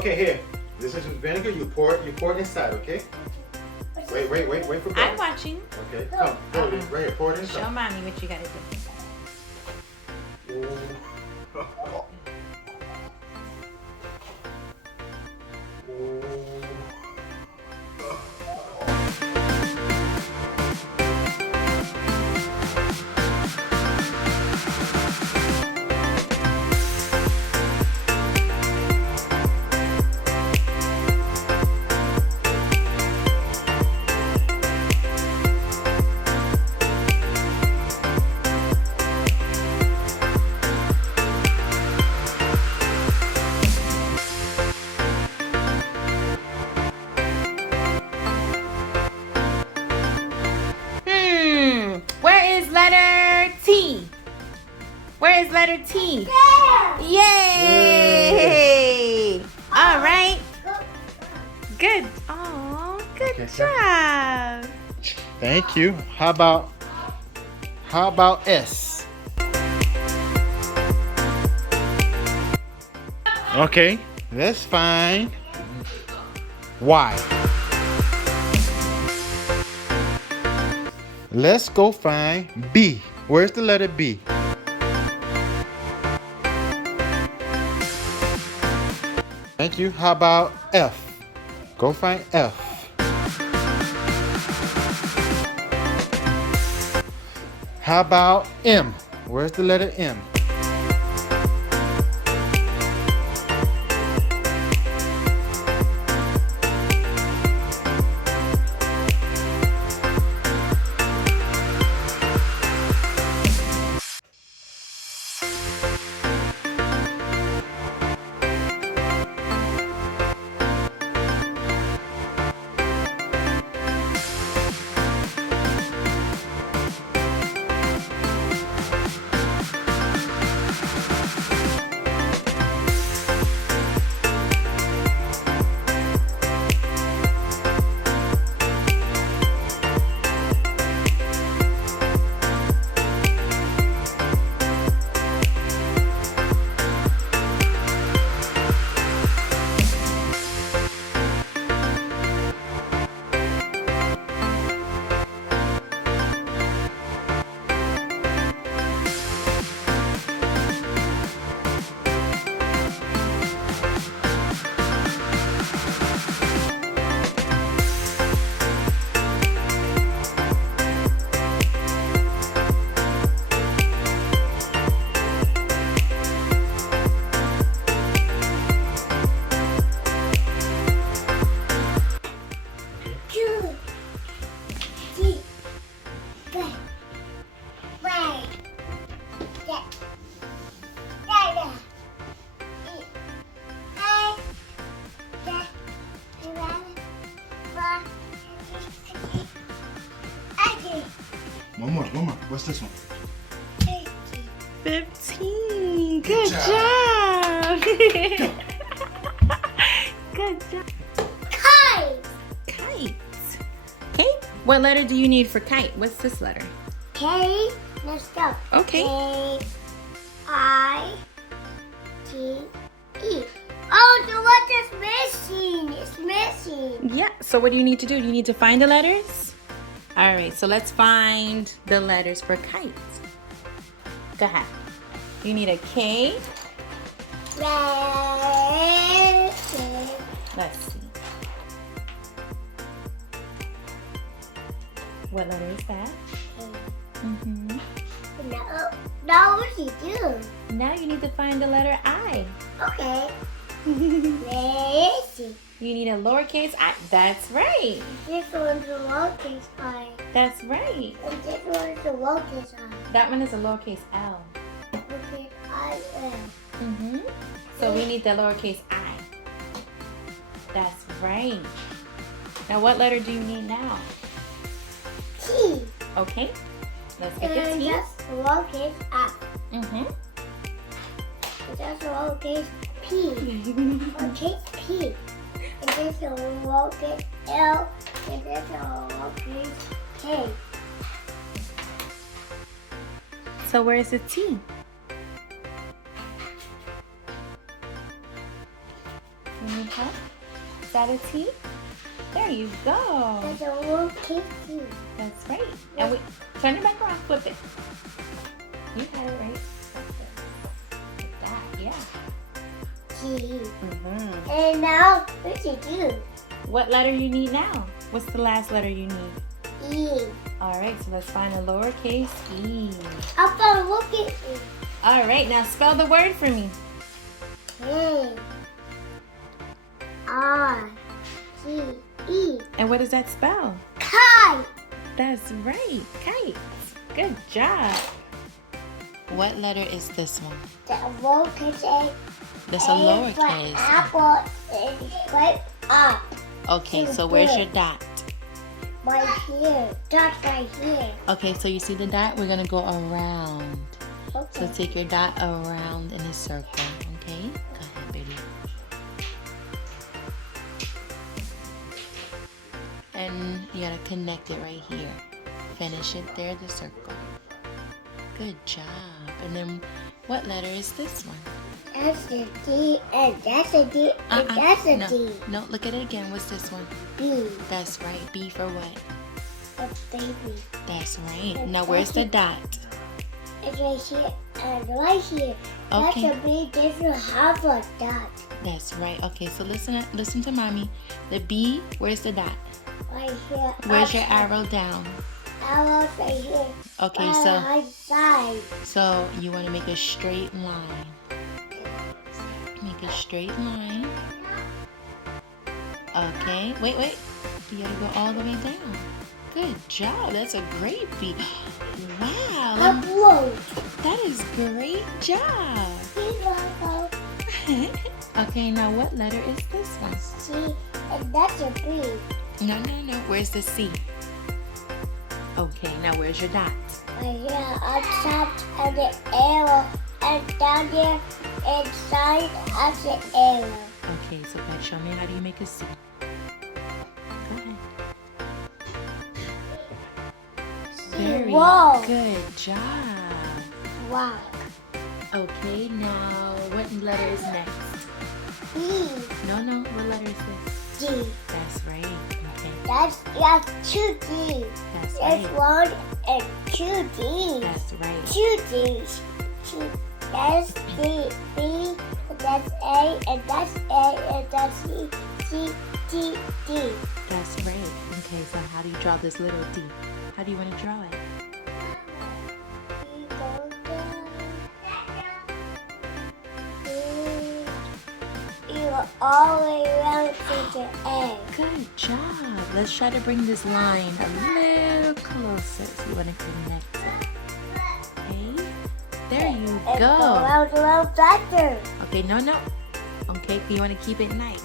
Okay, here. This is vinegar. You pour it inside, okay? Wait for I'm watching. Okay, come, pour it in. Right here, pour it in. Show mommy what you gotta do. Where is letter T? Where is letter T? Yay! All right. Good. Oh, good job. Thank you. How about S? Okay, let's find Y. Let's go find B. Where's the letter B? Thank you. How about F? Go find F. How about M? Where's the letter M? One more. What's this one? 15. Good job. Good job. Kite. Kite. Okay. What letter do you need for kite? What's this letter? K. Let's go. Okay. K-I-T-E. Oh, the letter's missing. It's missing. Yeah. So what do you need to do? You need to find the letters? All right. So let's find the letters for kite. Go ahead. You need a K. Let's see. What letter is that? Mm-hmm. No, what do you do? Now you need to find the letter I. Okay. Let's see. You need a lowercase I. That's right. This one's a lowercase I. That's right. And this one's a lowercase I. That one is a lowercase L. Lowercase I-L. Mm-hmm. So we need the lowercase I. That's right. Now what letter do you need now? T. Okay. Let's get the And T. that's a lowercase I. Mm-hmm. And that's a lowercase P. Lowercase P. And there's a lowercase L. And there's a lowercase K. So where is the T? you need help? Is that a T? There you go. There's a lowercase T. That's right. And we turn it back around, flip it. You got it right. Like that, yeah. G. Mm-hmm. And now, what you do? What letter you need now? What's the last letter you need? E. All right, so let's find a lowercase e. I found lowercase E. All right, now spell the word for me. K. R. G. E. And what does that spell? Kite. That's right, kite. Good job. What letter is this one? The lowercase A. That's a A for lowercase. apple is right up. Okay, so where's your dot? Right here. Dot right here. Okay, so you see the dot? We're gonna go around. Okay. So take your dot around in a circle, okay? Go ahead, baby. And you gotta connect it right here. Finish it there, the circle. Good job. And then what letter is this one? That's a D, and that's a D, and that's a no, D. No, look at it again. What's this one? B. That's right. B for what? A baby. That's right. Now where's the dot? It's right here and right here. Okay. That's a B. Doesn't have a dot. That's right. Okay, so listen to mommy. The B, where's the dot? Right here. Where's your upside. arrow down? Arrow right here. Okay, Right side. so you want to make a straight line. Make a straight line. Okay, wait. You gotta go all the way down. Good job. That's a great B. Wow. Upload. That is great job. Okay, now what letter is this one? C, and that's a B. No. Where's the C? Okay, now where's your dot? Right here, on top of the arrow, and down there, inside of the arrow. Okay, so then show me how do you make a C. Go ahead. Very Whoa. good job. Wow. Okay, now what letter is next? B, No, what letter is this? D. That's right. Okay, That's two D. that's There's right. one and two D's. That's right. Two D's. That's D, B, and that's A, and that's A, and that's C, C, D, D. That's right. Okay, so how do you draw this little D? How do you want to draw it? E goes down. E go all the way around to the A. Good job. Let's try to bring this line a little closer. So you want to connect it. Okay. There you And go. go around faster. Okay, no. Okay, you want to keep it nice.